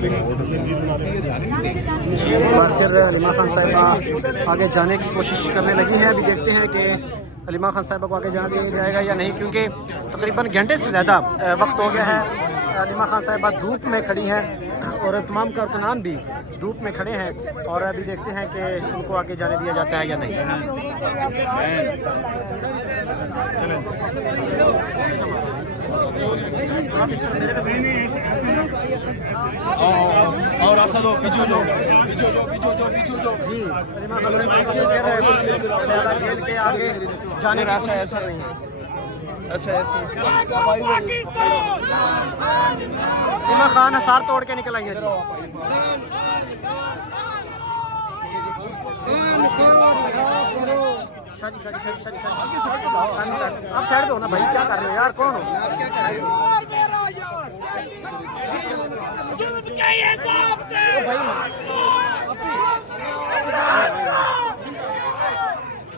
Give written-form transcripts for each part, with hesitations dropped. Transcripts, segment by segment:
एक बार फिर हलीमा खान साहिबा आगे जाने की कोशिश करने लगी हैं। अभी देखते हैं कि हलीमा खान साहिबा को आगे जाने दिया जाएगा या नहीं, क्योंकि तकरीबन घंटे से ज़्यादा वक्त हो गया है। हलीमा खान साहिबा धूप में खड़ी हैं और तमाम कारकुनान भी धूप में खड़े हैं, और अभी देखते हैं कि उनको आगे जाने दिया जाता है या नहीं। और रास्ता दो, पीछे जाओ, पीछे जाओ, पीछे जाओ, पीछे जाओ। जी, हलीमा खान साहिबा जेल के आगे जाने का रास्ता ऐसा नहीं है। ऐसा ऐसा हलीमा खान हसार तोड़ के निकल आई है। शादी शादी शादी शादी शादी आप साइड पे हो ना भाई, क्या कर रहे हो यार, कौन हो?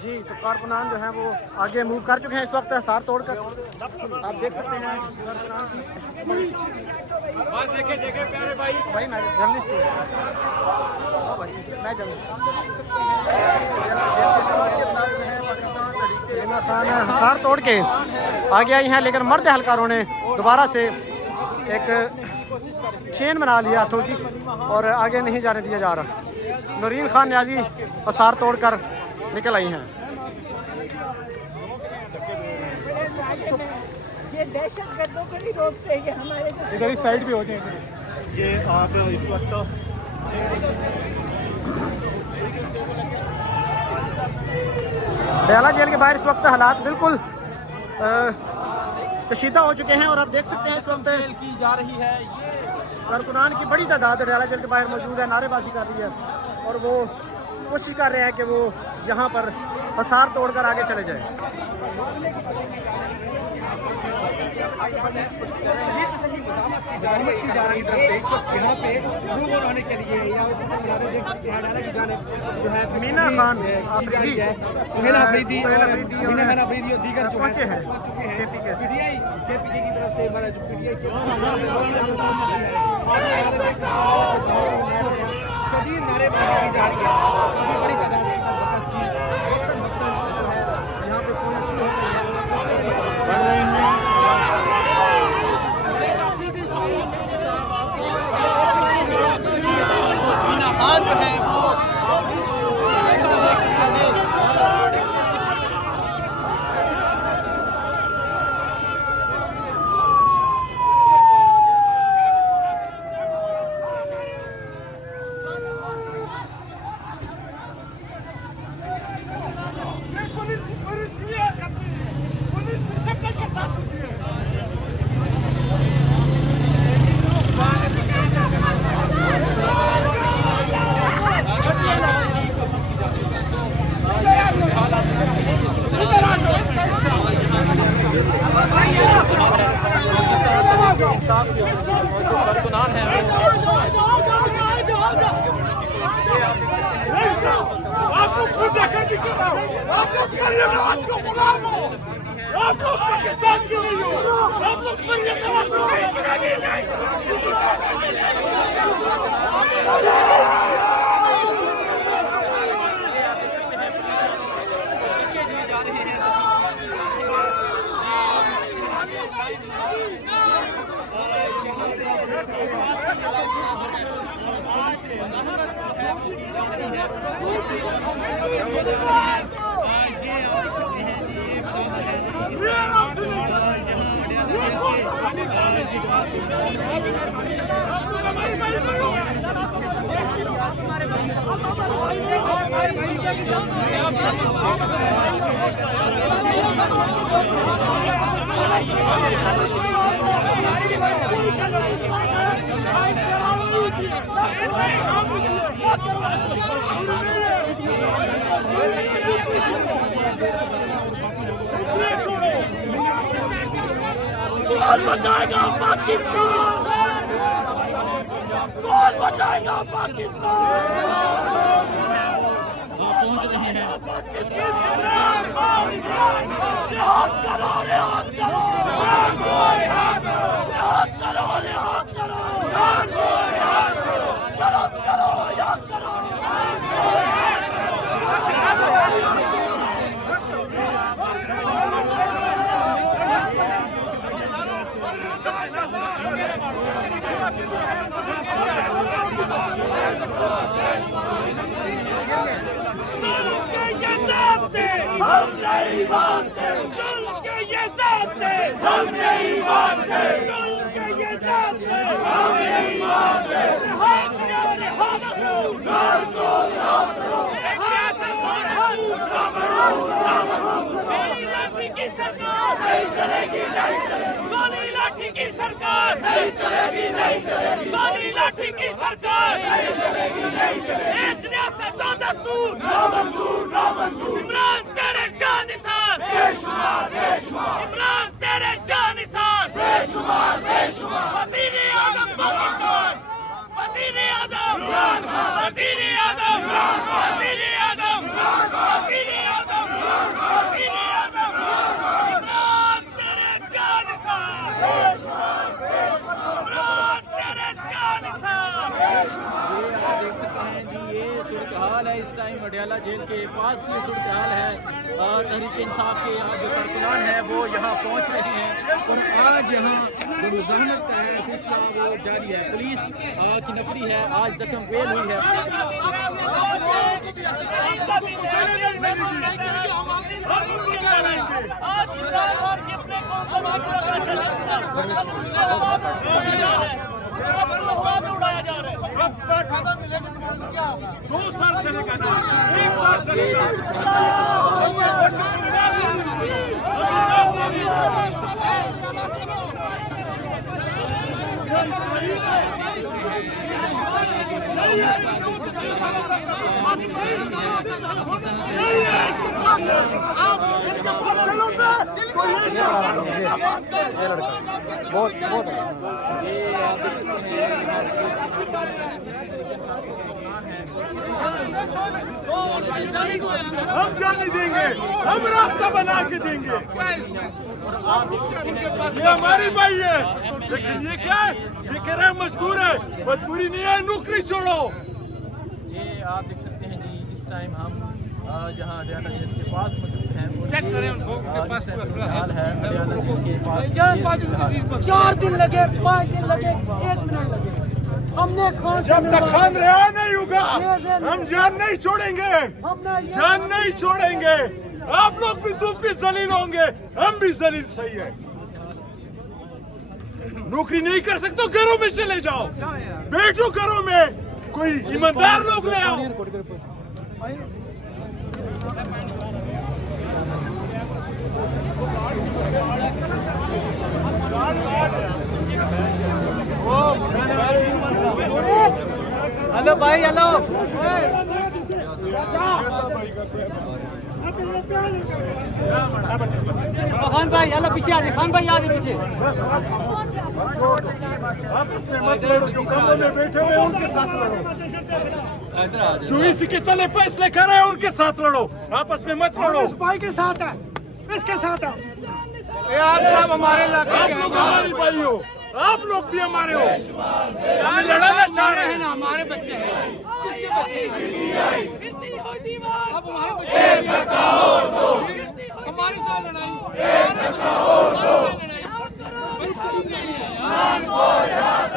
जी, तो कारकुनान जो है वो आगे मूव कर चुके हैं इस वक्त हसार तोड़कर। आप देख सकते हैं देखे प्यारे भाई मैं जर्नलिस्ट हूँ भाई, मैं हलीमा खान हसार तोड़ के आगे आई हैं, लेकिन मर्द हलकारों ने दोबारा से एक चेन बना लिया हाथों की और आगे नहीं जाने दिया जा रहा। नूरीन खान न्याजी हसार तोड़कर निकल आई हैं। ये दहशतगर्दों को भी रोकते हैं, ये हमारे इधर ही साइड पे होते हैं। ये आप इस वक्त बयाला जेल के बाहर इस वक्त हालात बिल्कुल कशीदा हो चुके हैं, और आप देख सकते हैं इस वक्त की जा रही है। ये कारकुनान की बड़ी तादाद बयाला जेल के बाहर मौजूद है, नारेबाजी कर रही है और वो कोशिश कर रहे हैं कि वो यहाँ पर हसार तोड़कर आगे चले जाए। मीना खान अफरीदी और दीगर पहुंचे हैं केपीके से। केपीके की तरफ से हमारा जो पीडीआई शदीद नारेबाजी की जा रही है। काफी बड़ी तादाद से बकस की जो है यहाँ पे पूरी शुरू हो गई है। कौन बचाएगा पाकिस्तान? कौन बचाएगा पाकिस्तान? सोच रहे हैं हाथ करो, हाथ करो, हाथ करो, हाथ करो, हाथ करो। हम नहीं मानते, जुल्म के ये ज़ाब्ते हम नहीं मानते, जुल्म के ये ज़ाब्ते हम नहीं मानते। रिहा करो, रिहा मखलूक, कार को रिहा करो, सियासत और हुकूमत ना मरूद, ना मरूद। गोली लाठी की सरकार नहीं चलेगी, नहीं चलेगी। गोली लाठी की सरकार नहीं चलेगी, नहीं चलेगी। गोली लाठी की सरकार नहीं चलेगी, नहीं चलेगी। एक रियासत दो दस्तूर ना मंजूर, ना मंजूर। इमरान तेरे जानिसार बेशुमार, बेशुमार। इमरान तेरे जानिसार बेशुमार, बेशुमार। वज़ीर-ए आज़म पाकिस्तान, वज़ीर-ए आज़म इमरान खान, वज़ीर-ए आज़म इमरान खान, वज़ीर-ए आज़म इमरान खान, वज़ीर-ए आज़म इमरान खान, वज़ीर-ए आज़म इमरान खान। इमरान तेरे जानिसार बेशुमार, बेशुमार। इमरान तेरे जानिसार बेशुमार। देख सकते हैं जी, ये सूरत हाल है इस टाइम अडयाला जेल के पास की सूरत हाल है। तहरीक इंसाफ के यहाँ जो कारकुनान है वो यहाँ पहुँच रहे हैं और आज यहाँ जो मुजाहमत है सिलसिला वो जारी है। पुलिस की नफरी है, आज जख्म बेल हुई है। उड़ाया जा रहा है। 2 साल चलेगा ना, 1 साल चलेगा। बहुत बहुत हम जाने देंगे, हम रास्ता बना के देंगे। ये हमारी भाई है, लेकिन ये क्या है? ये कह रहा है मजबूर है, मजबूरी नहीं है, नौकरी छोड़ो। ये आप देख सकते हैं जी, इस टाइम हम जहाँ अडयाला जेल के पास मौजूद हैं। चेक करें उनको के पास हाल है अडयाला जेल के पास। 4 दिन लगे, 5 दिन लगे, 1 मिनट लगे। हमने जब तक खान रिहा नहीं होगा हम जान नहीं छोड़ेंगे, जान नहीं छोड़ेंगे। आप लोग भी तुम भी जलील होंगे, हम भी जलील। सही है, नौकरी नहीं कर सकते घरों में चले जाओ, बैठो घरों में, कोई ईमानदार लोग ले आओ। हेलो भाई, हेलो खान भाई, हेलो पीछे आ जाए। खान भाई आ जाए पीछे। आपस में मत लड़ो, जो कमरों में बैठे हुए हैं उनके साथ लड़ो, जो इसी के तले फैसले कर रहे हैं उनके साथ लड़ो, आपस में मत लड़ो। इस भाई के साथ है, इसके साथ है। यार साहब हमारे आप लोग हमारे भाई हो, आप लोग भी हमारे हो। हम लड़ाना चाह रहे हैं ना, हमारे बच्चे हैं। किसके बच्चे? अब हमारे बच्चे हमारे साथ लड़ाई, हमारे साथ लड़ाई।